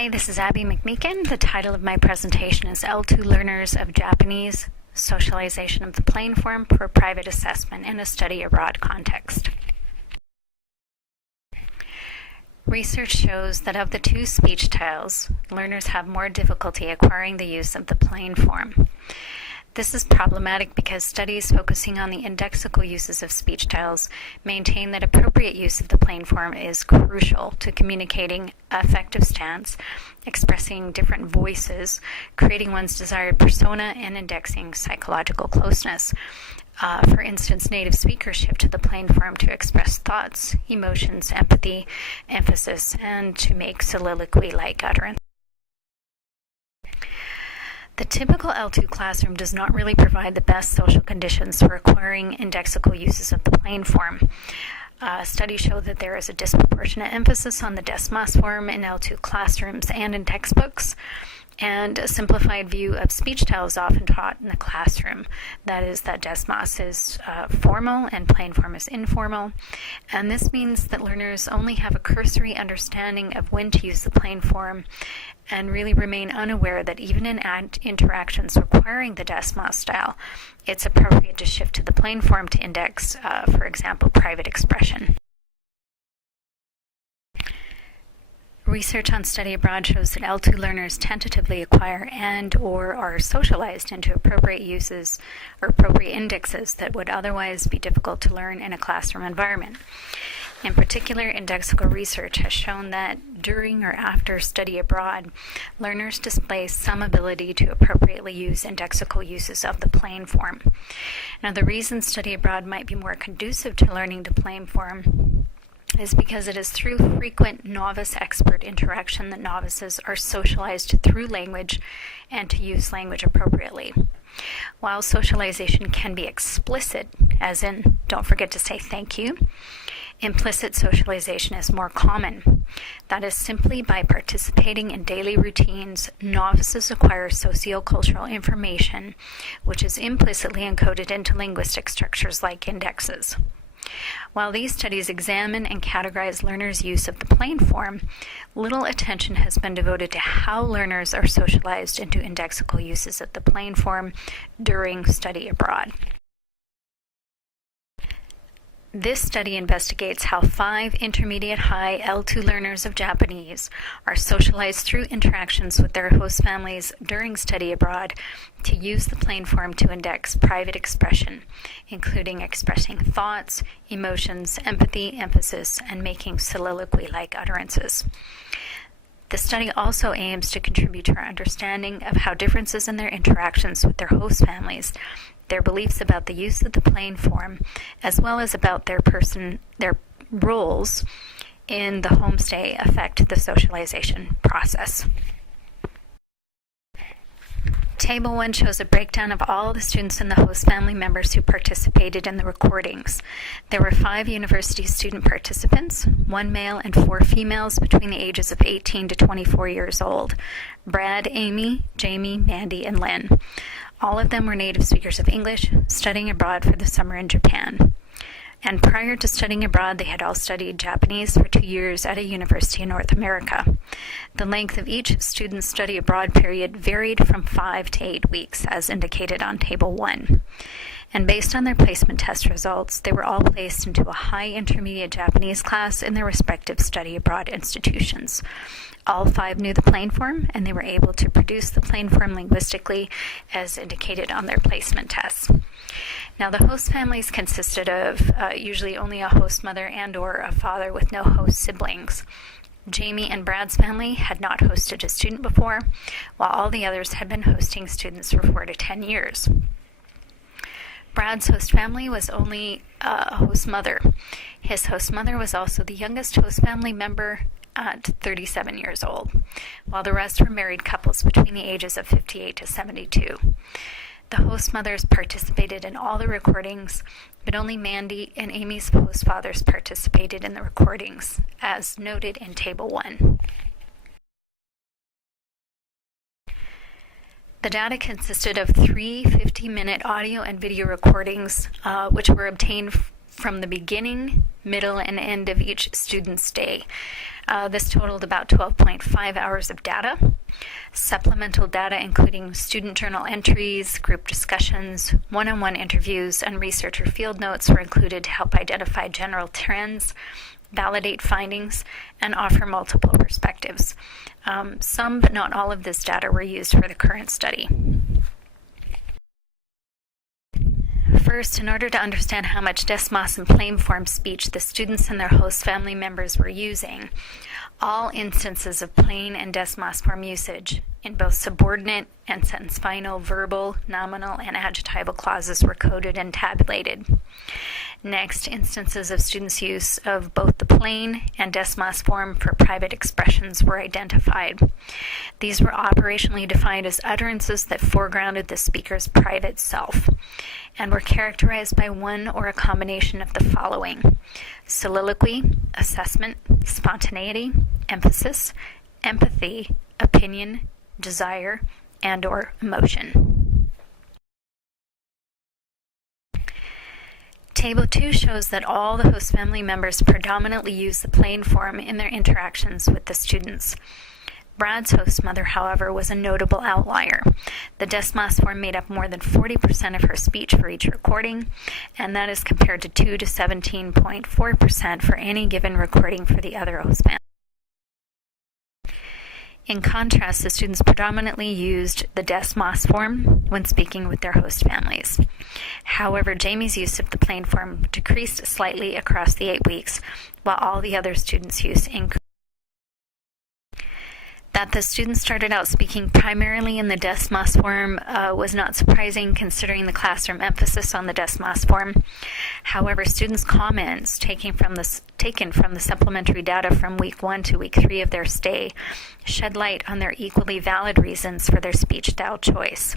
Hi, this is Abby McMeekin. The title of my presentation is L2 Learners of Japanese, Socialization of the Plain Form for Private Assessment in a Study Abroad Context. Research shows that of the two speech styles, learners have more difficulty acquiring the use of the plain form. This is problematic because studies focusing on the indexical uses of speech styles maintain that appropriate use of the plain form is crucial to communicating effective stance, expressing different voices, creating one's desired persona, and indexing psychological closeness. For instance, native speakers shift to the plain form to express thoughts, emotions, empathy, emphasis, and to make soliloquy-like utterance. The typical L2 classroom does not really provide the best social conditions for acquiring indexical uses of the plain form. Studies show that there is a disproportionate emphasis on the desu form in L2 classrooms and in textbooks, and a simplified view of speech style is often taught in the classroom. That is, that desu is formal and plain form is informal, and this means that learners only have a cursory understanding of when to use the plain form and really remain unaware that even in interactions requiring the desu style, it's appropriate to shift to the plain form to index, for example, private expression. Research on study abroad shows that L2 learners tentatively acquire and/or are socialized into appropriate uses or appropriate indexes that would otherwise be difficult to learn in a classroom environment. In particular, indexical research has shown that during or after study abroad, learners display some ability to appropriately use indexical uses of the plain form. Now, the reason study abroad might be more conducive to learning the plain form is because it is through frequent novice-expert interaction that novices are socialized through language and to use language appropriately. While socialization can be explicit, as in, don't forget to say thank you, implicit socialization is more common. That is, simply by participating in daily routines, novices acquire sociocultural information, which is implicitly encoded into linguistic structures like indexes. While these studies examine and categorize learners' use of the plain form, little attention has been devoted to how learners are socialized into indexical uses of the plain form during study abroad. This study investigates how 5 intermediate-high L2 learners of Japanese are socialized through interactions with their host families during study abroad to use the plain form to index private expression, including expressing thoughts, emotions, empathy, emphasis, and making soliloquy-like utterances. The study also aims to contribute to our understanding of how differences in their interactions with their host families, their beliefs about the use of the plain form, as well as about their roles in the homestay affect the socialization process. Table 1 shows a breakdown of all the students and the host family members who participated in the recordings. There were 5 university student participants, 1 male and 4 females between the ages of 18 to 24 years old: Brad, Amy, Jaime, Mandy, and Lynn. All of them were native speakers of English, studying abroad for the summer in Japan. And prior to studying abroad, they had all studied Japanese for 2 years at a university in North America. The length of each student's study abroad period varied from 5 to 8 weeks, as indicated on Table 1. And based on their placement test results, they were all placed into a high intermediate Japanese class in their respective study abroad institutions. All 5 knew the plain form, and they were able to produce the plain form linguistically, as indicated on their placement tests. Now, the host families consisted of usually only a host mother and/or a father with no host siblings. Jaime and Brad's family had not hosted a student before, while all the others had been hosting students for 4 to 10 years. Brad's host family was only a host mother. His host mother was also the youngest host family member at 37 years old, while the rest were married couples between the ages of 58 to 72. The host mothers participated in all the recordings, but only Mandy and Amy's host fathers participated in the recordings, as noted in Table 1. The data consisted of 3 50-minute audio and video recordings, which were obtained from the beginning, middle, and end of each student's day. This totaled about 12.5 hours of data. Supplemental data including student journal entries, group discussions, one-on-one interviews, and researcher field notes were included to help identify general trends, validate findings, and offer multiple perspectives. Some, but not all of this data were used for the current study. First, in order to understand how much des, mas, and plain form speech the students and their host family members were using, all instances of plain and des, mas form usage in both subordinate and sentence final, verbal, nominal, and adjectival clauses were coded and tabulated. Next, instances of students' use of both the plain and des, mas form for private expressions were identified. These were operationally defined as utterances that foregrounded the speaker's private self and were characterized by one or a combination of the following: soliloquy, assessment, spontaneity, emphasis, empathy, opinion, desire, and/or emotion. Table 2 shows that all the host family members predominantly use the plain form in their interactions with the students. Brad's host mother, however, was a notable outlier. The des, mas form made up more than 40% of her speech for each recording, and that is compared to 2 to 17.4% for any given recording for the other host family. In contrast, the students predominantly used the des, mas form when speaking with their host families. However, Jaime's use of the plain form decreased slightly across the 8 weeks, while all the other students' use increased. That the students started out speaking primarily in the des, mas form was not surprising considering the classroom emphasis on the des, mas form. However, students' comments taken from the supplementary data from week 1 to week 3 of their stay shed light on their equally valid reasons for their speech style choice.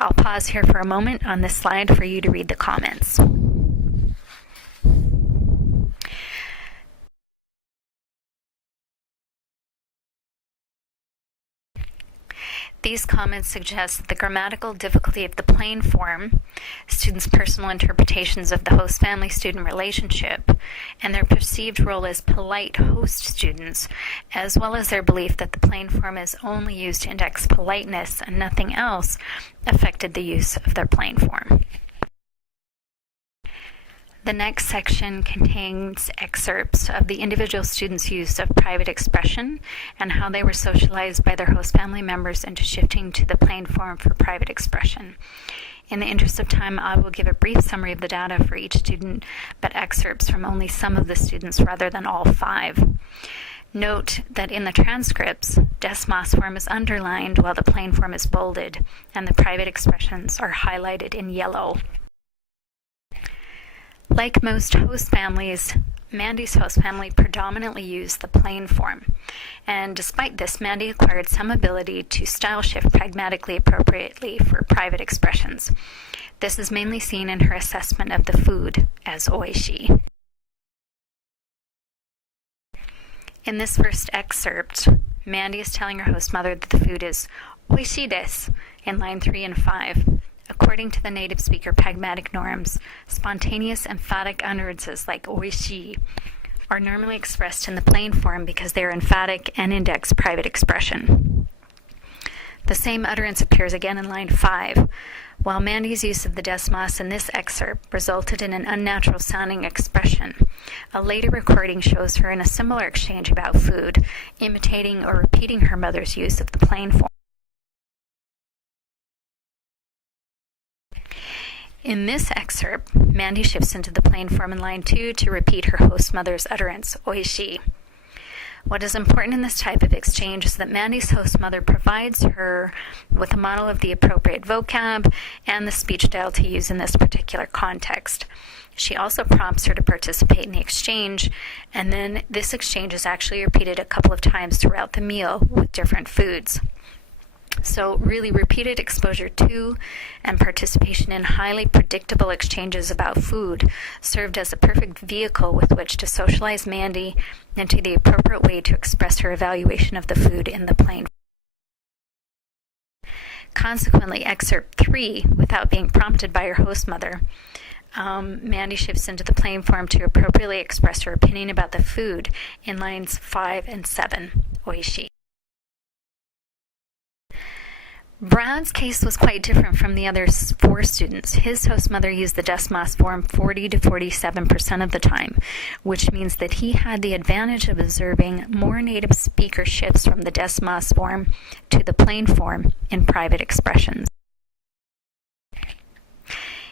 I'll pause here for a moment on this slide for you to read the comments. These comments suggest that the grammatical difficulty of the plain form, students' personal interpretations of the host-family-student relationship, and their perceived role as polite host students, as well as their belief that the plain form is only used to index politeness and nothing else, affected the use of their plain form. The next section contains excerpts of the individual students' use of private expression and how they were socialized by their host family members into shifting to the plain form for private expression. In the interest of time, I will give a brief summary of the data for each student, but excerpts from only some of the students rather than all 5. Note that in the transcripts, des, mas form is underlined while the plain form is bolded, and the private expressions are highlighted in yellow. Like most host families, Mandy's host family predominantly used the plain form, and despite this, Mandy acquired some ability to style shift pragmatically appropriately for private expressions. This is mainly seen in her assessment of the food as oishii. In this first excerpt, Mandy is telling her host mother that the food is oishii desu in line 3 and 5. According to the native speaker pragmatic norms, spontaneous emphatic utterances like oishii are normally expressed in the plain form because they are emphatic and index private expression. The same utterance appears again in line 5, while Mandy's use of the des, mas in this excerpt resulted in an unnatural sounding expression. A later recording shows her in a similar exchange about food, imitating or repeating her mother's use of the plain form. In this excerpt, Mandy shifts into the plain form in line 2 to repeat her host mother's utterance, oishii. What is important in this type of exchange is that Mandy's host mother provides her with a model of the appropriate vocab and the speech style to use in this particular context. She also prompts her to participate in the exchange, and then this exchange is actually repeated a couple of times throughout the meal with different foods. So really repeated exposure to and participation in highly predictable exchanges about food served as a perfect vehicle with which to socialize Mandy into the appropriate way to express her evaluation of the food in the plain. Consequently, excerpt 3, without being prompted by her host mother, Mandy shifts into the plain form to appropriately express her opinion about the food in lines 5 and 7, oishii. Brad's case was quite different from the other 4 students. His host mother used the desu mas form 40 to 47% of the time, which means that he had the advantage of observing more native speaker shifts from the desu mas form to the plain form in private expressions.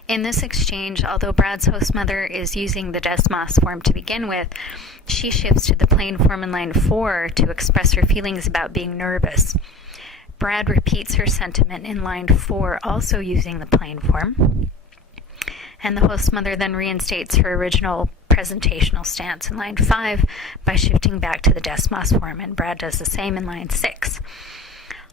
In this exchange, although Brad's host mother is using the desu mas form to begin with, she shifts to the plain form in line 4 to express her feelings about being nervous. Brad repeats her sentiment in line 4, also using the plain form. And the host mother then reinstates her original presentational stance in line 5 by shifting back to the desu mas form, and Brad does the same in line 6.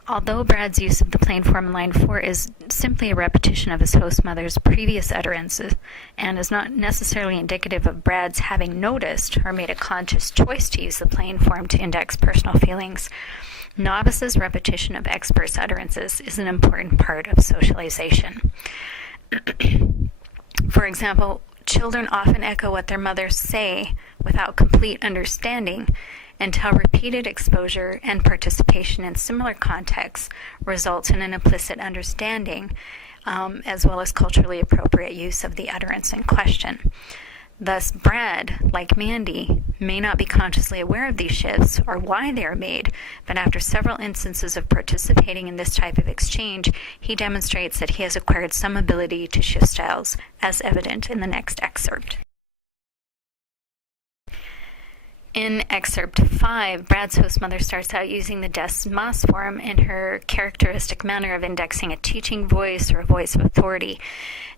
Although Brad's use of the plain form in line 4 is simply a repetition of his host mother's previous utterances and is not necessarily indicative of Brad's having noticed or made a conscious choice to use the plain form to index personal feelings, novices' repetition of experts' utterances is an important part of socialization. For example, children often echo what their mothers say without complete understanding until repeated exposure and participation in similar contexts results in an implicit understanding, as well as culturally appropriate use of the utterance in question. Thus, Brad, like Mandy, may not be consciously aware of these shifts or why they are made, but after several instances of participating in this type of exchange, he demonstrates that he has acquired some ability to shift styles, as evident in the next excerpt. In excerpt 5, Brad's host mother starts out using the desu mas form in her characteristic manner of indexing a teaching voice or a voice of authority.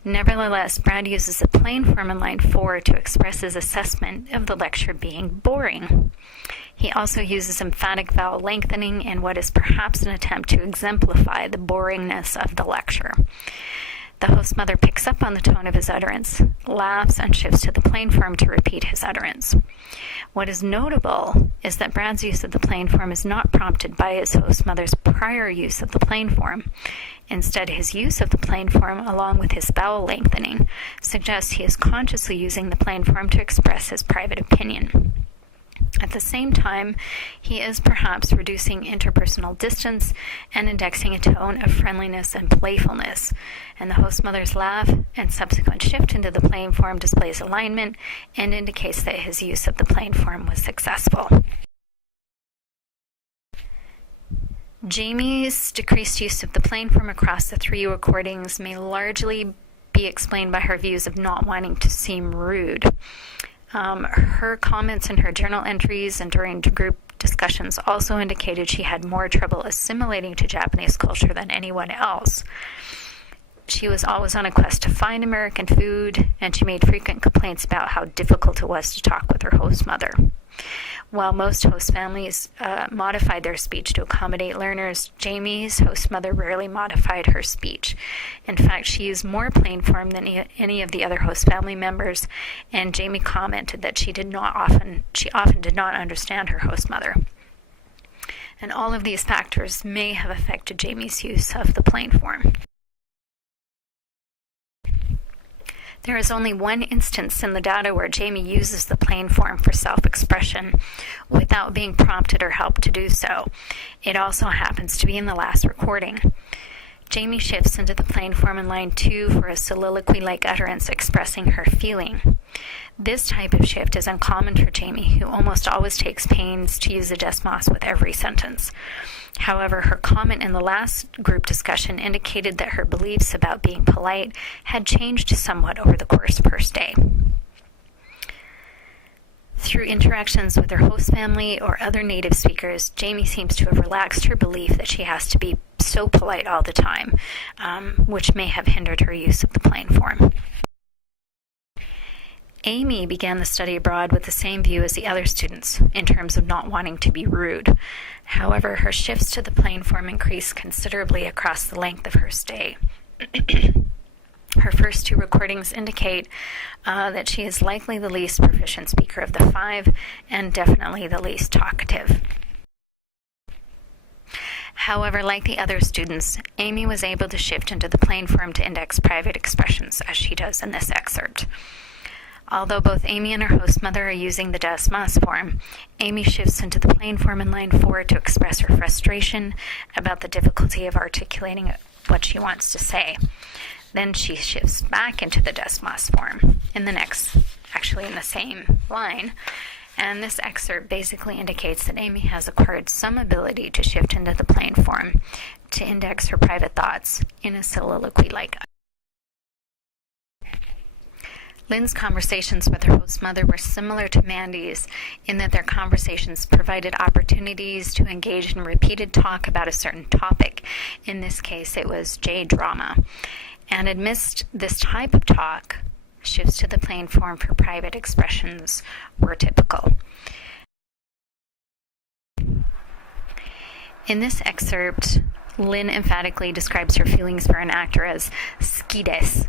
Nevertheless, Brad uses the plain form in line 4 to express his assessment of the lecture being boring. He also uses emphatic vowel lengthening in what is perhaps an attempt to exemplify the boringness of the lecture. The host mother picks up on the tone of his utterance, laughs, and shifts to the plain form to repeat his utterance. What is notable is that Brad's use of the plain form is not prompted by his host mother's prior use of the plain form. Instead, his use of the plain form, along with his vowel lengthening, suggests he is consciously using the plain form to express his private opinion. At the same time, he is perhaps reducing interpersonal distance and indexing a tone of friendliness and playfulness, and the host mother's laugh and subsequent shift into the plain form displays alignment and indicates that his use of the plain form was successful. Jaime's decreased use of the plain form across the 3 recordings may largely be explained by her views of not wanting to seem rude. Her comments in her journal entries and during group discussions also indicated she had more trouble assimilating to Japanese culture than anyone else. She was always on a quest to find American food, and she made frequent complaints about how difficult it was to talk with her host mother. While most host families modified their speech to accommodate learners, Jaime's host mother rarely modified her speech. In fact, she used more plain form than any of the other host family members, and Jaime commented that she often did not understand her host mother. And all of these factors may have affected Jaime's use of the plain form. There is only one instance in the data where Jaime uses the plain form for self-expression without being prompted or helped to do so. It also happens to be in the last recording. Jaime shifts into the plain form in line 2 for a soliloquy-like utterance expressing her feeling. This type of shift is uncommon for Jaime, who almost always takes pains to use the desu mas with every sentence. However, her comment in the last group discussion indicated that her beliefs about being polite had changed somewhat over the course of her stay. Through interactions with her host family or other native speakers, Jaime seems to have relaxed her belief that she has to be so polite all the time, which may have hindered her use of the plain form. Amy began the study abroad with the same view as the other students in terms of not wanting to be rude. However, her shifts to the plain form increased considerably across the length of her stay. Her first 2 recordings indicate that she is likely the least proficient speaker of the 5 and definitely the least talkative. However, like the other students, Amy was able to shift into the plain form to index private expressions, as she does in this excerpt. Although both Amy and her host mother are using the desu mas form, Amy shifts into the plain form in line 4 to express her frustration about the difficulty of articulating what she wants to say. Then she shifts back into the desu mas form in the same line. And this excerpt basically indicates that Amy has acquired some ability to shift into the plain form to index her private thoughts in a soliloquy-like. Lynn's conversations with her host mother were similar to Mandy's in that their conversations provided opportunities to engage in repeated talk about a certain topic. In this case, it was J-drama. And amidst this type of talk, shifts to the plain form for private expressions were typical. In this excerpt, Lynn emphatically describes her feelings for an actor as skides.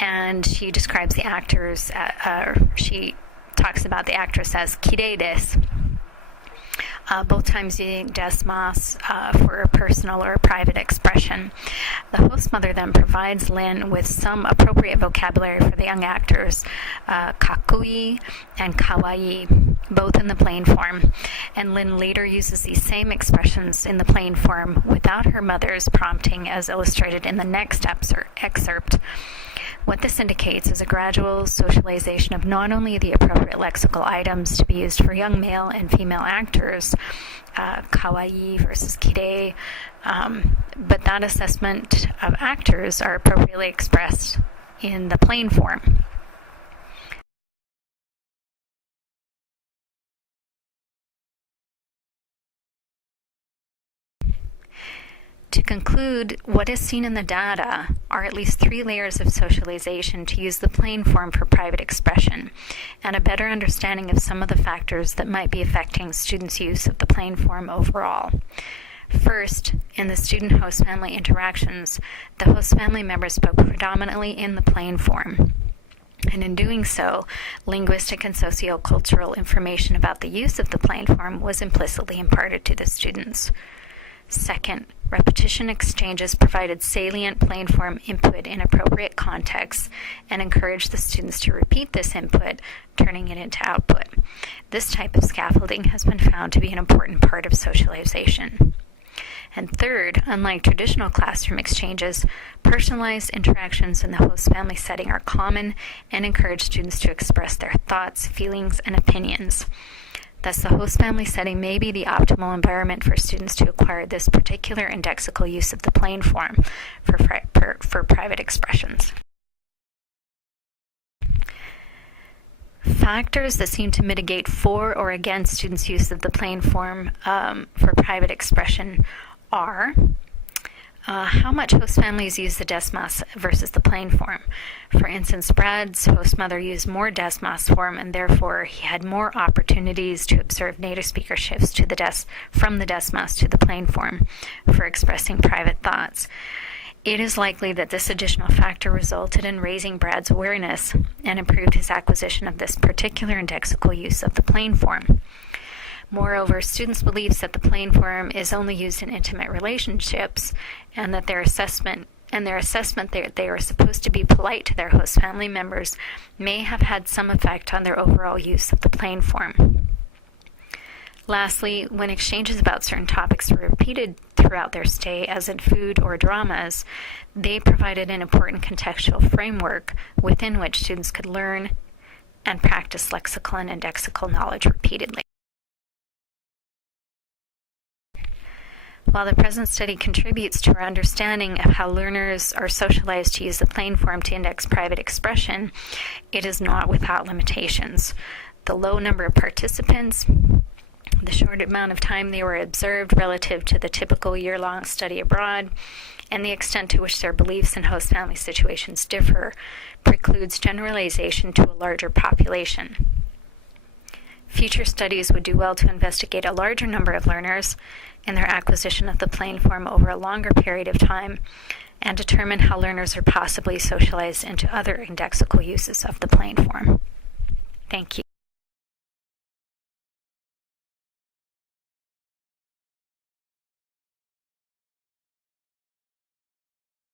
And she describes the actors, she talks about the actress as kirei desu, both times using desu mas for a personal or a private expression. The host mother then provides Lynn with some appropriate vocabulary for the young actors, kakkoi and kawaii, both in the plain form. And Lynn later uses these same expressions in the plain form without her mother's prompting, as illustrated in the next excerpt. What this indicates is a gradual socialization of not only the appropriate lexical items to be used for young male and female actors, kawaii versus kirei, but that assessment of actors are appropriately expressed in the plain form. To conclude, what is seen in the data are at least 3 layers of socialization to use the plain form for private expression, and a better understanding of some of the factors that might be affecting students' use of the plain form overall. First, in the student-host family interactions, the host family members spoke predominantly in the plain form. And in doing so, linguistic and sociocultural information about the use of the plain form was implicitly imparted to the students. Second, repetition exchanges provided salient plain form input in appropriate contexts and encouraged the students to repeat this input, turning it into output. This type of scaffolding has been found to be an important part of socialization. And third, unlike traditional classroom exchanges, personalized interactions in the host family setting are common and encourage students to express their thoughts, feelings, and opinions. Thus, the host family setting may be the optimal environment for students to acquire this particular indexical use of the plain form for private expressions. Factors that seem to mitigate for or against students' use of the plain form for private expression are how much host families use the desu mas versus the plain form. For instance, Brad's host mother used more desu mas form, and therefore he had more opportunities to observe native speaker shifts from the desu mas to the plain form for expressing private thoughts. It is likely that this additional factor resulted in raising Brad's awareness and improved his acquisition of this particular indexical use of the plain form. Moreover, students' beliefs that the plain form is only used in intimate relationships and that their assessment that they are supposed to be polite to their host family members may have had some effect on their overall use of the plain form. Lastly, when exchanges about certain topics were repeated throughout their stay, as in food or dramas, they provided an important contextual framework within which students could learn and practice lexical and indexical knowledge repeatedly. While the present study contributes to our understanding of how learners are socialized to use the plain form to index private expression, it is not without limitations. The low number of participants, the short amount of time they were observed relative to the typical year-long study abroad, and the extent to which their beliefs in host family situations differ precludes generalization to a larger population. Future studies would do well to investigate a larger number of learners and their acquisition of the plain form over a longer period of time, and determine how learners are possibly socialized into other indexical uses of the plain form. Thank you.